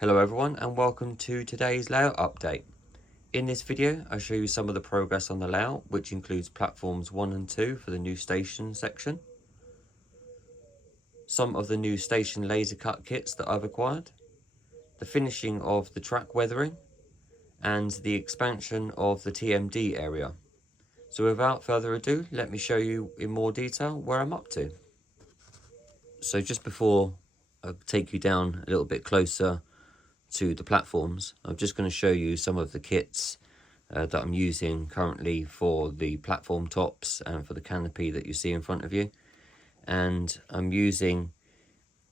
Hello everyone and welcome to today's layout update. In this video I'll show you some of the progress on the layout, which includes platforms 1 and 2 for the new station section, some of the new station laser cut kits that I've acquired, the finishing of the track weathering, and the expansion of the TMD area. So without further ado, let me show you in more detail where I'm up to. So just before I take you down a little bit closer to the platforms, I'm just going to show you some of the kits that I'm using currently for the platform tops and for the canopy that you see in front of you. And I'm using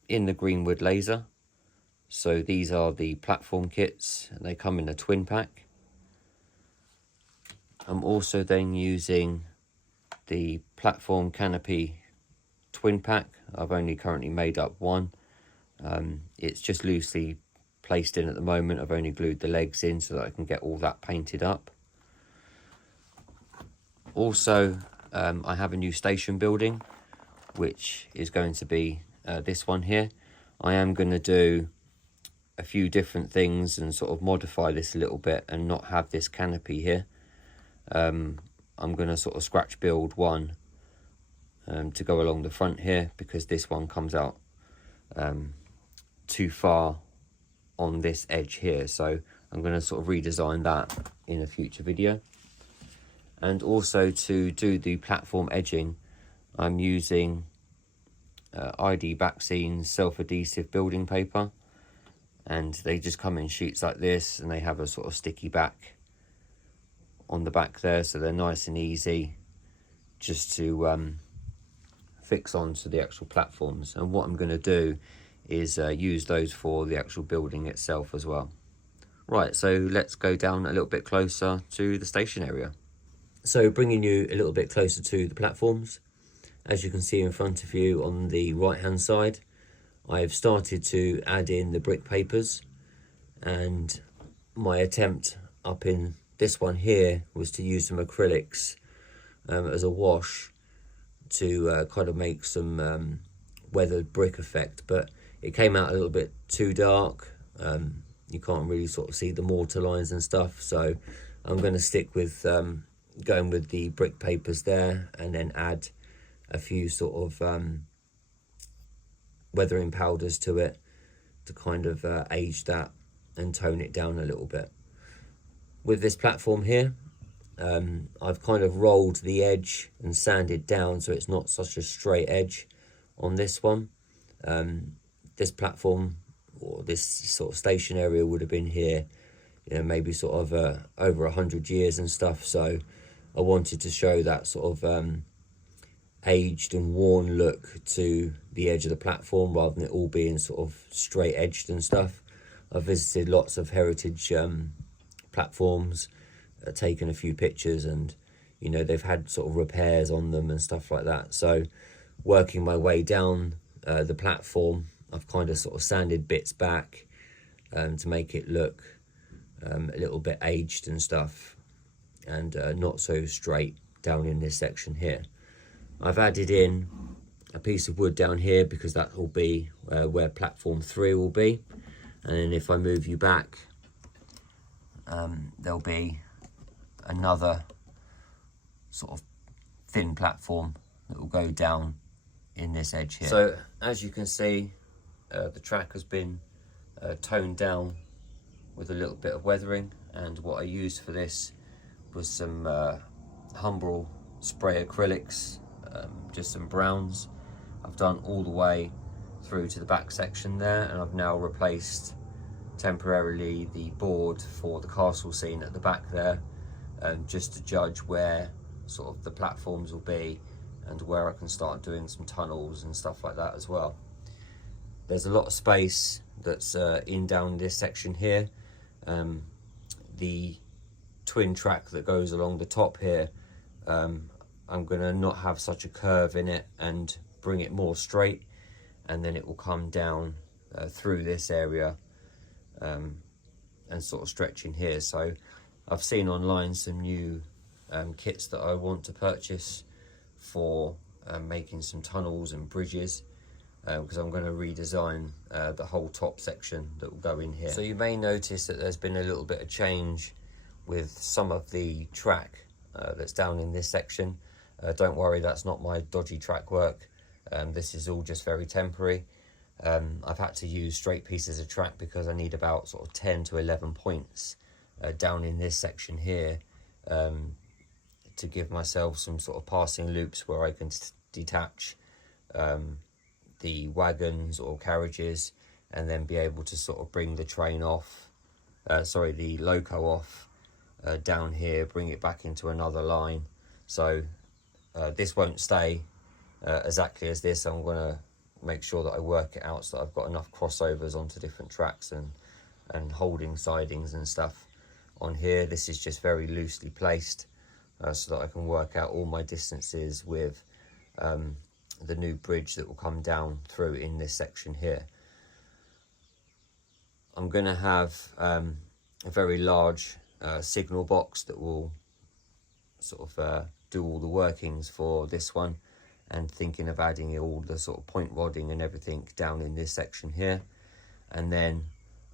in the greenwood laser. So these are the platform kits, and they come in a twin pack. I'm also then using the platform canopy twin pack. I've only currently made up one. It's just loosely placed in at the moment. I've only glued the legs in so that I can get all that painted up. Also, I have a new station building, which is going to be this one here. I am going to do a few different things and sort of modify this a little bit and not have this canopy here. I'm going to sort of scratch build one to go along the front here, because this one comes out too far on this edge here, so I'm going to sort of redesign that in a future video. And also to do the platform edging, I'm using ID Bachmann's self-adhesive building paper, and they just come in sheets like this, and they have a sort of sticky back on the back there, so they're nice and easy just to fix onto the actual platforms. And what I'm going to do is use those for the actual building itself as well. Right, so let's go down a little bit closer to the station area. So bringing you a little bit closer to the platforms, as you can see in front of you on the right hand side, I've started to add in the brick papers, and my attempt up in this one here was to use some acrylics as a wash to kind of make some weathered brick effect, but it came out a little bit too dark. You can't really sort of see the mortar lines and stuff, so I'm going to stick with going with the brick papers there, and then add a few sort of weathering powders to it to kind of age that and tone it down a little bit. With this platform here, I've kind of rolled the edge and sanded down so it's not such a straight edge on this one. This platform, or this sort of station area, would have been here, you know, maybe sort of over 100 years and stuff, so I wanted to show that sort of aged and worn look to the edge of the platform, rather than it all being sort of straight edged and stuff. I've visited lots of heritage platforms, taken a few pictures, and you know, they've had sort of repairs on them and stuff like that. So working my way down the platform, I've kind of sort of sanded bits back to make it look a little bit aged and stuff, and not so straight down in this section here. I've added in a piece of wood down here because that will be where platform 3 will be, and then if I move you back, there'll be another sort of thin platform that will go down in this edge here. So as you can see, the track has been toned down with a little bit of weathering, and what I used for this was some Humbrol spray acrylics, just some browns. I've done all the way through to the back section there, and I've now replaced temporarily the board for the castle scene at the back there, just to judge where sort of the platforms will be and where I can start doing some tunnels and stuff like that as well. There's a lot of space that's in down this section here. The twin track that goes along the top here, I'm going to not have such a curve in it and bring it more straight, and then it will come down through this area and sort of stretch in here. So I've seen online some new kits that I want to purchase for making some tunnels and bridges. because I'm going to redesign the whole top section that will go in here. So you may notice that there's been a little bit of change with some of the track that's down in this section. Don't worry, that's not my dodgy track work. This is all just very temporary. I've had to use straight pieces of track because I need about sort of 10 to 11 points down in this section here, to give myself some sort of passing loops where I can detach the wagons or carriages, and then be able to sort of bring the train off, the loco off down here, bring it back into another line. So this won't stay exactly as this. I'm going to make sure that I work it out so that I've got enough crossovers onto different tracks and holding sidings and stuff on here. This is just very loosely placed so that I can work out all my distances with the new bridge that will come down through in this section here. I'm going to have a very large signal box that will sort of do all the workings for this one, and thinking of adding all the sort of point rodding and everything down in this section here. And then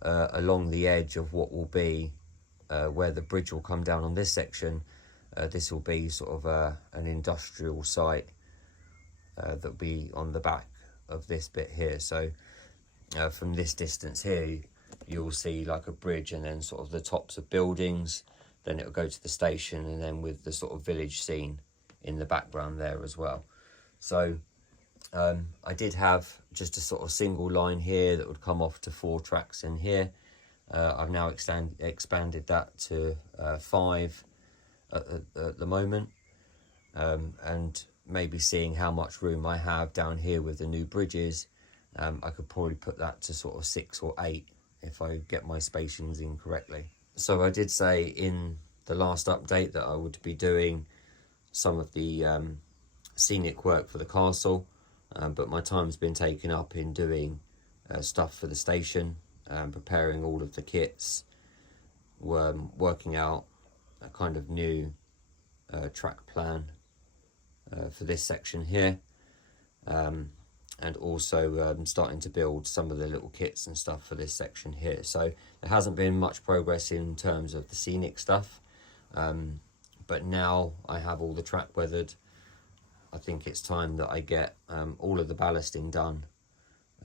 along the edge of what will be where the bridge will come down on this section, this will be sort of an industrial site that will be on the back of this bit here. So from this distance here, you'll see like a bridge and then sort of the tops of buildings, then it'll go to the station, and then with the sort of village scene in the background there as well. So I did have just a sort of single line here that would come off to 4 tracks in here. I've now expanded that to 5 at the moment, and maybe seeing how much room I have down here with the new bridges, I could probably put that to sort of 6 or 8 if I get my spacings in correctly. So I did say in the last update that I would be doing some of the scenic work for the castle, but my time's been taken up in doing stuff for the station, preparing all of the kits, working out a kind of new track plan for this section here, and also starting to build some of the little kits and stuff for this section here. So there hasn't been much progress in terms of the scenic stuff, but now I have all the track weathered. I think it's time that I get all of the ballasting done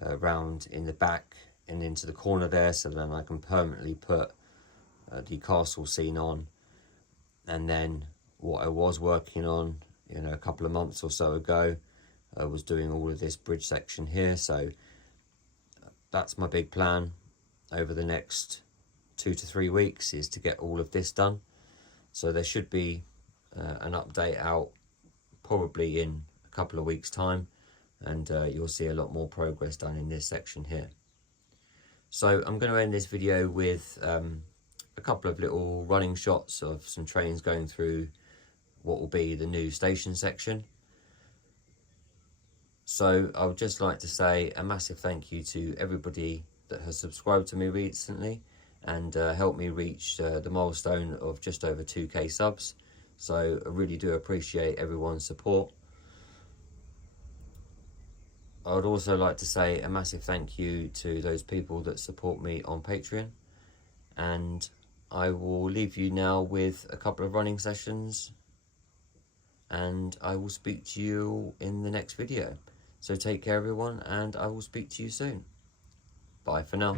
round in the back and into the corner there, so then I can permanently put the castle scene on. And then what I was working on, a couple of months or so ago, I was doing all of this bridge section here. So that's my big plan over the next 2 to 3 weeks, is to get all of this done. So there should be an update out probably in a couple of weeks time, and you'll see a lot more progress done in this section here. So I'm going to end this video with a couple of little running shots of some trains going through what will be the new station section. So I would just like to say a massive thank you to everybody that has subscribed to me recently and helped me reach the milestone of just over 2k subs. So I really do appreciate everyone's support. I would also like to say a massive thank you to those people that support me on Patreon, and I will leave you now with a couple of running sessions, and I will speak to you in the next video. So take care everyone, and I will speak to you soon. Bye for now.